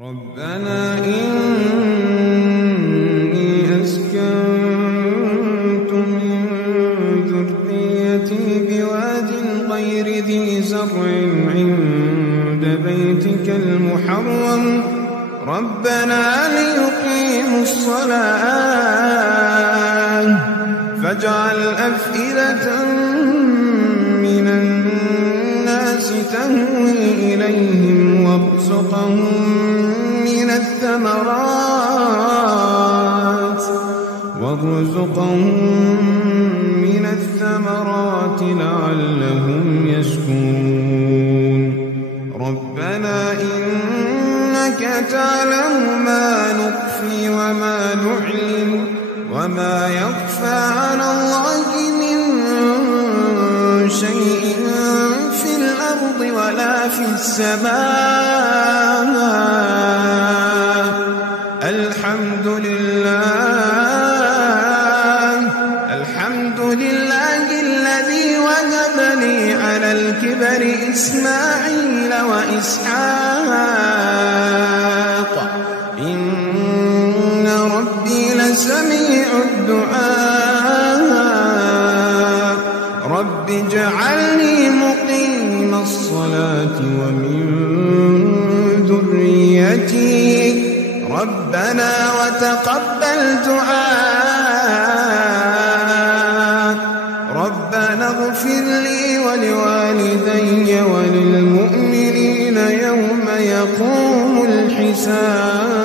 ربنا إني أسكنت من ذريتي بواد غير ذي زرع عند بيتك المحرم ربنا ليقيموا الصلاة فاجعل أفئدة من الناس تهوي إليهم وارزقهم من الثمرات لعلهم يشكرون ربنا إنك تعلم ما نخفي وما نعلن وما يخفى على الله من شيء في الأرض ولا في السماء الحمد لله الذي وهب لي على الكبر إسماعيل وإسحاق إن ربي لسميع الدعاء رب اجعلني مقيم الصلاة ومن ذريتي ربنا وتقبل دعاء ربنا اغفر لي ولوالدي وللمؤمنين يوم يقوم الحساب.